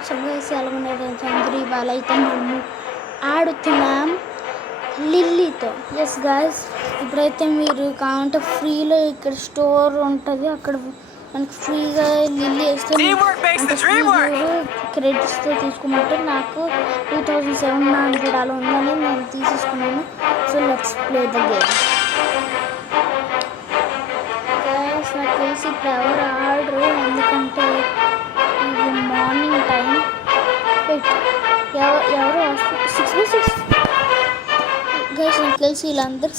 WhatsApp guys ఎలా ఉన్నాడు అందరూ ఇవాళ అయితే మేము ఆడుతున్నాం లిల్లీతో. ఎస్ గైస్, ఇప్పుడైతే మీరు కావాలంటే ఫ్రీలో ఇక్కడ స్టోర్ ఉంటుంది, అక్కడ మనకి ఫ్రీగా లిల్లీ వేస్తే క్రెడిట్స్తో తీసుకోమంటే నాకు 2700 అలా ఉందని నేను తీసేసుకున్నాను. So let's play the game guys. నాకు తెలిసి ఇప్పుడు ఎవరు ఆడరు, ఎందుకంటే ఇది మార్నింగ్ టైం. ఎవరు 6x6 గైస్. నాకు తెలిసి వీళ్ళందరూ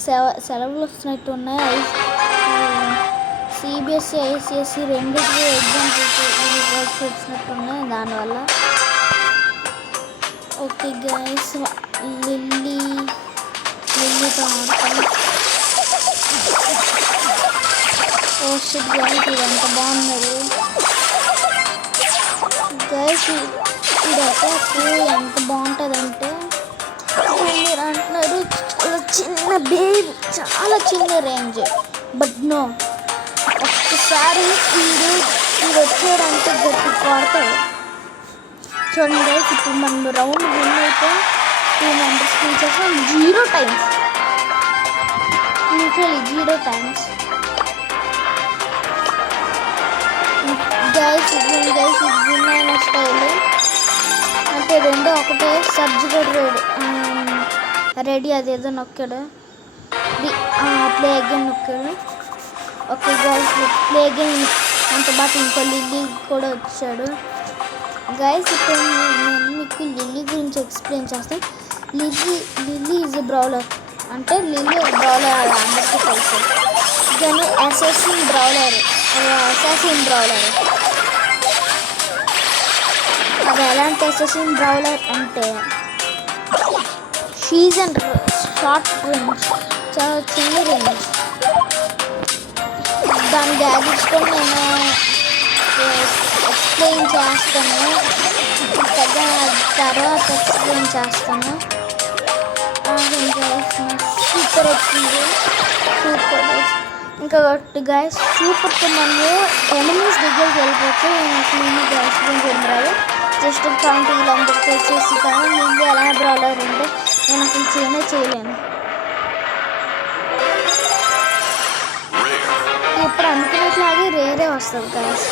సెలవులు వస్తున్నట్టు ఉన్నాయి. సిబిఎస్ఈ ఐసిఎస్ఈ రెండింటికి ఎగ్జామ్స్ వచ్చినట్టు ఉన్నాయి దానివల్ల. ఓకే గైస్, లిల్లీతో ఆడతాను. ఓ షిట్ గైస్, ఇది ఎంత బాగున్నది గైస్. ఇది అటాక్ ఎంత బాగుంటుందంటే మీరు అంటున్నారు చాలా చిన్న బేబీ, చాలా చిన్న రేంజ్. బట్ నో, ఒక్కసారి ఇది వచ్చేయడానికి గట్టి కొడతాడు. చూడండి గైస్, ఇప్పుడు మనం రౌండ్ విన్ అయితే 2 మెంబర్స్కి ఇచ్చేస్తాం 0 టైమ్స్, లిటరలీ 0 టైమ్స్ గైస్. ఇది విన్ అయిన స్టైల్ అంటే రెండో ఒకటే. సబ్జిగడ్ రెడీ అదేదో నొక్కాడు, ప్లే అగైన్ నొక్కాడు. ఓకే గైస్, ప్లే అగైన్ అంతో పాటు ఇంకో లిల్లీ కూడా వచ్చాడు గైస్. ఇప్పుడు నేను మీకు లిల్లీ గురించి ఎక్స్ప్లెయిన్ చేస్తాను. లిల్లీ ఈజ్ ఎ బ్రౌలర్, అంటే లిల్లీ బ్రౌలర్ అందరికీ తెలుసు, కానీ అసాసిన్ బ్రౌలర్. అది ఎలాంటి అసాసిన్ బ్రౌలర్ అంటే షీజ్ అండ్ షార్ట్ రేంజ్, చాలా చిన్న రేంజ్. దాని గ్యాజెట్స్తో నేను ఎక్స్ప్లెయిన్ చేస్తాను, తర్వాత ఎక్స్ప్లెయిన్ చేస్తాను. సూపర్ వచ్చింది, సూపర్. ఇంకా గైస్, సూపర్తో మనము ఎనిమీస్ దగ్గరికి వెళ్ళిపోతే నేను గ్యాస్ గురించి రాదు. జస్ట్ కౌంట్ వీళ్ళందరికీ వచ్చేసి, కానీ ముందు ఎలా బ్రౌలర్ ఉంటే నేను అసలు చేయలేను. ఇప్పుడు అనుకున్నట్లాగే రేరే వస్తుంది గైస్.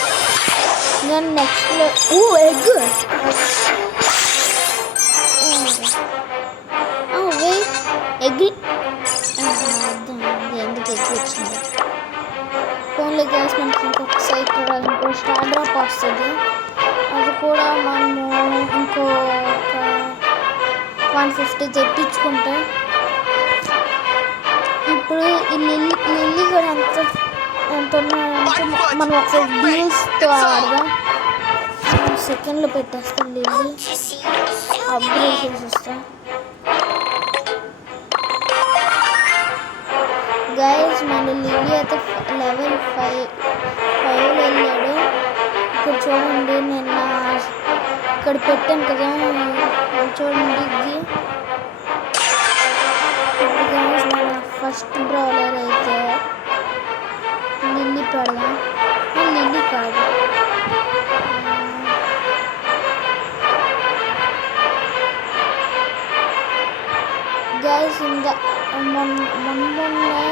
నేను నెక్స్ట్లో ఎగ్ వెయిట్, ఎగ్ ఎందుకు ఎగ్ వచ్చింది. ఫోన్లో గ్యాస్ మనకి ఇంకొక స్టార్ డ్రాప్ వస్తుంది, అది కూడా మనము ఇంకో 150 తెప్పించుకుంటే. ఇప్పుడు ఈ లిల్లీ కూడా ఎంత ఉన్నాయంటే మనం ఒకసారి డీల్స్తో ఆడదాం. సెకండ్లో పెట్టేస్తాం లిల్లీ, అప్గ్రేడ్ చేసేస్తాం గైస్. మన లిల్లీ అయితే level 5 వెళ్ళాడు. ఇక్కడ చూడండి, నేను ఇక్కడ పెట్టాను కదా, చూడండి ఇది. ఇప్పుడు గైస్ మన ఫస్ట్ బ్రౌలర్ అయితే లిల్లీ పెడదాం. లిల్లీ కాదు, గైస్ మొన్నే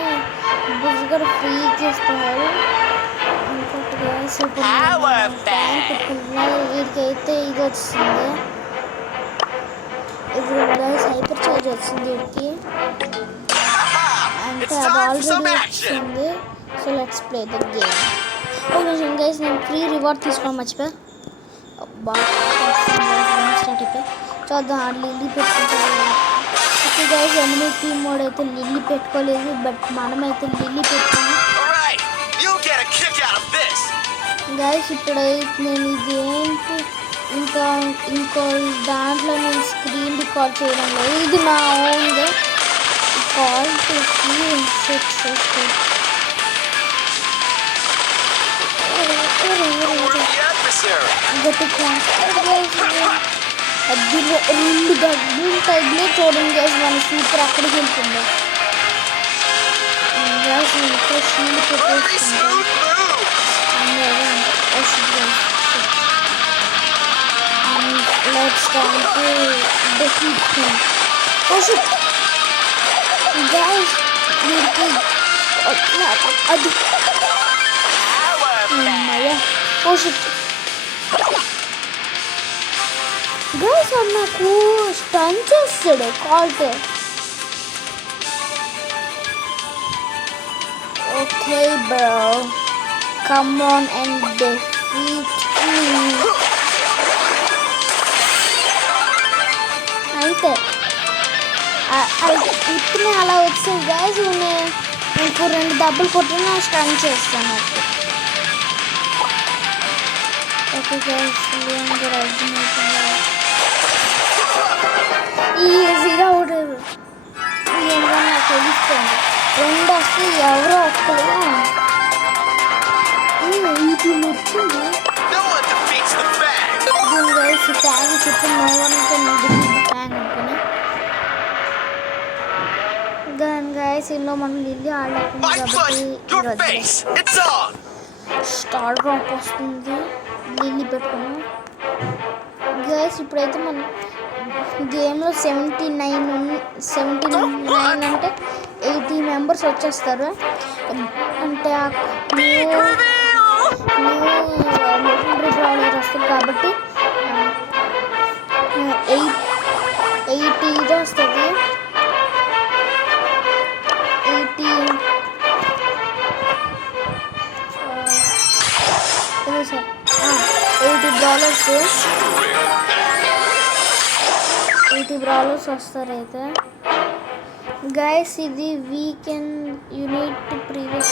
బుజ్గర్ ఫ్రీ చేస్తున్నారు ఇంకోటి గైస్. వీడికైతే ఇది వచ్చింది, ఇది గైస్ హైపర్ చార్జ్ వచ్చింది వీడికి, అంటే అది ఆల్రెడీ వచ్చింది. So let's play the game. Okay guys, నేను ఫ్రీ రివార్డ్ తీసుకోవడం మర్చిపోయా. స్టార్ట్ అయిపోయి చూద్దాం, లిల్లీ పెట్టుకుంటారు. ఓకే గైస్, ఎనిమిది టీమ్ మోడ్ అయితే లిల్లీ పెట్టుకోలేదు, బట్ మనమైతే లిల్లీ పెట్టుకున్నాం గైస్. ఇప్పుడైతే నేను ఇదేంటి ఇంకో దాంట్లో నేను స్క్రీన్ రికార్డ్ చేయడం లేదు, ఇది నా ఓన్గా కాల్ అది 2 గడ్డలు తగిలే. చూడండి గైస్, మన సూపర్ అక్కడికి వెళ్తుంది గైస్. ఇంకా షీల్డ్ పెట్టేస్తుంది, it's time to defeat him. Oh shit! Guys, వీడికి అది ఓ షిట్ గైస్ అది నాకు స్టన్ చేస్తాడు Colt. Okay bro, come on and defeat me. అయితే ఇప్పుడు అలా వచ్చాయి గైస్, ఇంకో 2 దెబ్బలు కొట్టిన స్టన్ చేస్తాను. ఓకే గైస్, కూడా అర్థమవుతుందా? ఈజీగా ఒకటి ఏంటో నాకు తెలుస్తుంది. 2 వస్తే ఎవరో ఒక్కరు ఇది వచ్చింది. దీని గైస్ ట్యాగ్ చెప్పి ట్యాగ్ అనుకుని గైస్ ఇందులో మనం లిల్లీ ఆడలేకుండా కాబట్టి స్టార్ డ్రాప్ వస్తుంది. లిల్లీ పెట్టుకున్నాం గైస్. ఇప్పుడైతే మన గేమ్లో 79 అంటే 80 మెంబర్స్ వచ్చేస్తారు. అంటే న్యూ బ్రాలర్ వస్తుంది కాబట్టి 80 ఇది వస్తుంది. 80 బ్రాలర్స్ వస్తారు. అయితే గైస్ ఇది వీకెండ్ యూనిట్ ప్రీవియస్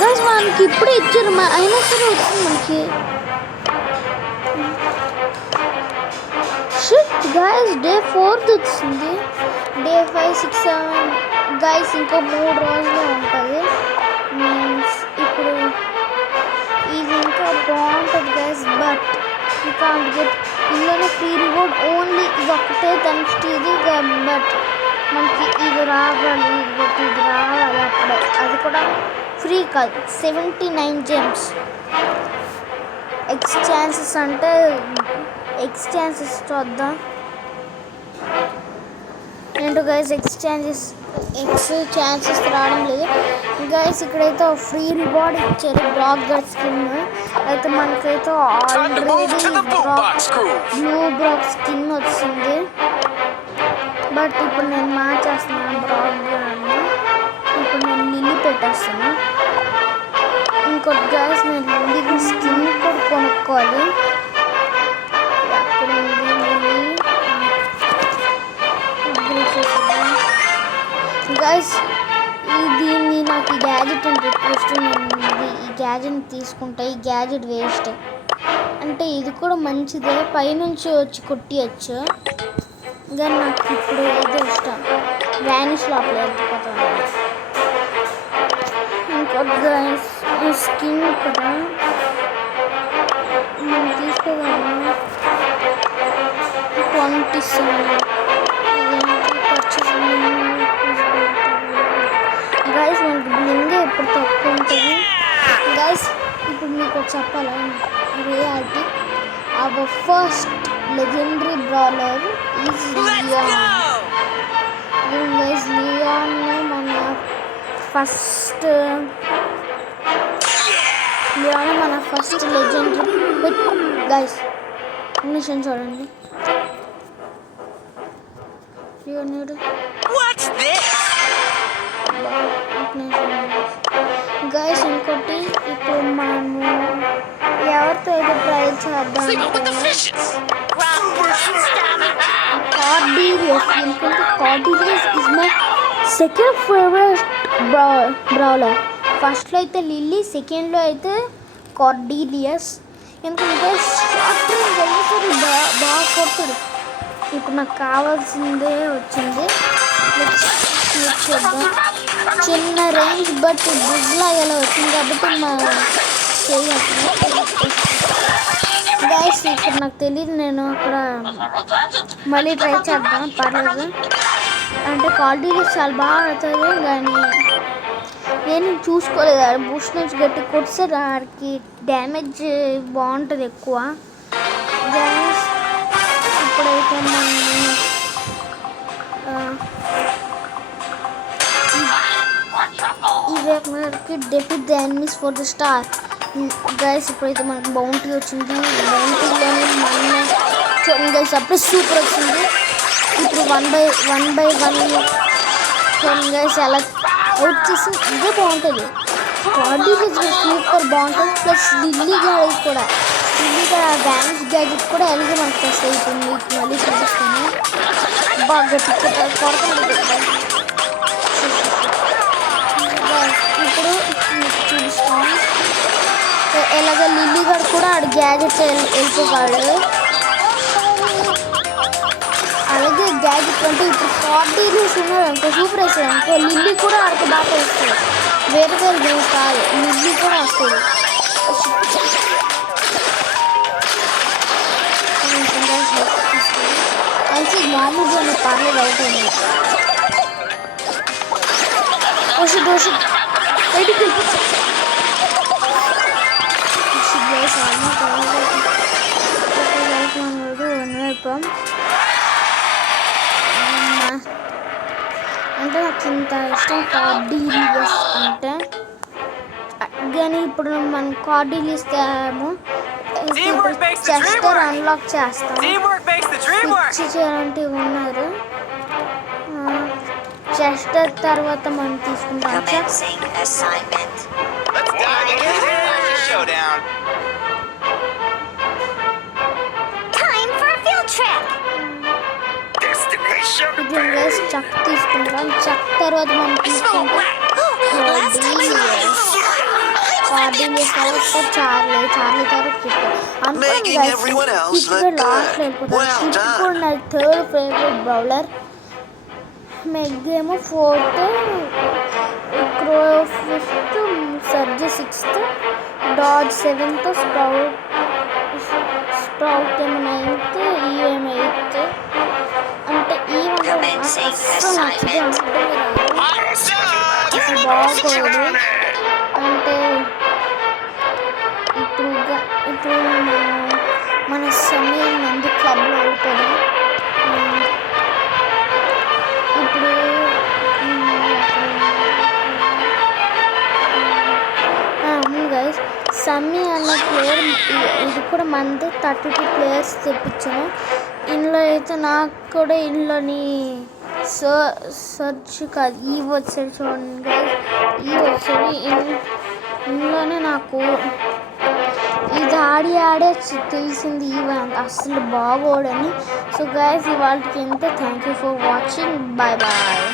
గైస్ మనకి ఇప్పుడే ఇచ్చారు, అయినా సరే వచ్చింది మనకి. షిట్ గైస్, డే 4 వచ్చింది. డే 5, 6, 7 గైస్ ఇంకో 3 రోజులే ఉంటుంది. మీన్స్ ఇప్పుడు ఇది ఇంకా బాగుంటుంది guys. But you can't get ఇందులోనే ఫ్రీ రివార్డ్ ఓన్లీ ఇది ఒక్కటే నెక్స్ట్ ఇది. బట్ మనకి ఇది రావాలి, ఇది రావాలి అప్పుడే. అది కూడా ఫ్రీ కాదు, 79 gems. ఎక్స్ఛాన్సెస్ అంటే ఎక్స్ఛాన్సెస్ చూద్దాం ఏంటో గైస్. ఛాన్సెస్ రావడం లేదు గైస్. ఇక్కడైతే ఫ్రీ రివార్డ్ ఇచ్చారు, బ్లాక్ గడ్ స్కిన్. అయితే మనకైతే ఆల్రెడీ బ్లూ బ్లాక్ స్కిన్ వచ్చింది. బట్ ఇప్పుడు నేను మార్చేస్తున్నాను బ్లాక్ గడ్ని. ఇప్పుడు నేను లిల్లీ పెట్టేస్తాను. ఇంకోటి గైస్, నేను లిల్లీ స్కిన్ కూడా కొనుక్కోవాలి. అక్కడ గైస్ దీన్ని నాకు ఈ గ్యాజెట్ అని రిక్వెస్ట్. నేను ఈ గ్యాజెట్ తీసుకుంటా. ఈ గ్యాజెట్ వేస్ట్ అంటే ఇది కూడా మంచిదే, పైనుంచి వచ్చి కొట్టియచ్చు. కానీ నాకు ఇప్పుడు ఇది ఇష్టం, వ్యానిష్ లోపల వెళ్ళిపోతాను. ఇంకోటి గైస్ స్కిన్ కూడా మనం తీసుకోగలను. 27 గైస్. మనకి బ్లింగ్ ఎప్పుడు తక్కువ ఉంటుంది గైస్. ఇప్పుడు మీకు చెప్పాలా reality, our first legendary brawler is Leon. Guys Leon మన ఫస్ట్ లెజెండరీ. గైస్ నిమిషం చూడండి. గైస్ ఇంకోటి ఇప్పుడు మనము ఎవరితో అయితే ట్రై చేద్దాం. కార్డీలియస్. ఎందుకంటే కార్డీలియస్ ఇస్ మై సెకండ్ ఫేవరెట్ బ్రౌలర్. ఫస్ట్లో అయితే లిల్లీ, సెకండ్లో అయితే కార్డీలియస్. ఎందుకంటే షార్ట్ రేంజ్ అయినా సరే బాగా కొడతాడు. ఇప్పుడు నాకు కావాల్సిందే వచ్చింది. చూద్దాం. చిన్న రేంజ్ బట్ బుజ్లాగా వచ్చింది కాబట్టి మా చేయవచ్చు గైస్. ఇక్కడ నాకు తెలియదు, నేను అక్కడ మళ్ళీ ట్రై చేద్దాం. పర్లేదు అంటే క్వాలిటీ చాలా బాగా అవుతుంది. కానీ నేను చూసుకోలేదు బుష్ నుంచి గట్టి కొడితే దానికి డ్యామేజ్ బాగుంటుంది ఎక్కువ. గ్యాస్ ఇప్పుడైతే మనకి defeat the enemies for the star guys. ఇప్పుడైతే మనకి బౌంటీ వచ్చింది. బౌంటీలోనే మన చూడండి గైస్ అప్పుడే సూపర్ వచ్చింది. ఇప్పుడు 1 by 1 చూడండి గైస్ అలా అవుట్ చేసి ఇదే బాగుంటుంది. బాడీ సూపర్ బాగుంటుంది. ప్లస్ లిల్లీ గాడి కూడా డ్యామేజ్ గ్యాజెట్ కూడా ఎలాగే మనకు వస్తాయి. ఇప్పుడు మీకు మళ్ళీ చూపిస్తాను. బాగా కొడుతుంది. ఇప్పుడు చూపిస్తాను ఎలాగ లిల్లీ గారు కూడా ఆడ గ్యాజెట్స్ వెళ్ళిపోగాడు. అలాగే గ్యాజెట్ అంటే ఇప్పుడు 40 ఉన్నాడు అనుకో సూపర్ వేస్తాడు అనుకో లిల్లీ కూడా ఆడికి బాగా వస్తుంది. వేరే గేమ్ కాదు లిల్లీ కూడా వస్తుంది. అయితే మామూలుగా పర్లేదు అవుతుంది. బయటికి అంటే నాకు ఇంత ఇష్టం కార్డీలియస్ అంటే. కానీ ఇప్పుడు మనం కార్డీలియస్ తేమో చెస్టర్ అన్లాక్ చేస్తాం. స్విచ్ చేయాలంటే ఉన్నారు. చెస్టర్ తర్వాత మనం తీసుకుంటాం. చక్ తీసుకుంటాం. చక్ తర్వాత మనం తీసుకుంటాం కార్డీలియస్ తర్వాత చార్లీ తర్వాత కిట్. లాస్ట్ వెళ్ళిపోతాం. కిట్ కూడా నా 3rd ఫేవరెట్ బౌలర్. మెగ్ ఏమో 4th, క్రో 5th, surge 6th, డాజ్ 7th, sprout ఏమో 9th, ఈవేమో 8th. అంటే అస్సలు నచ్చదు బాగోదు. అంటే ఇప్పుడు మన సమయం మంది క్లబ్లో అవుతుంది. ఇప్పుడు గైస్ సమ్మీ అన్న ప్లేయర్ ఇది కూడా మంది 32 ప్లేయర్స్ తెప్పించాను. ఇందులో అయితే నాకు కూడా ఇందులోని సర్చ్ కాదు ఈ వచ్చాడు చూడండి గైస్. ఈ వచ్చాడు ఇందులోనే నాకు ఇది ఆడే తెలిసింది ఈవెంట్ అసలు బాగోడని. సో గైస్ ఇవాళకి ఎంత. Thank you for watching. Bye bye.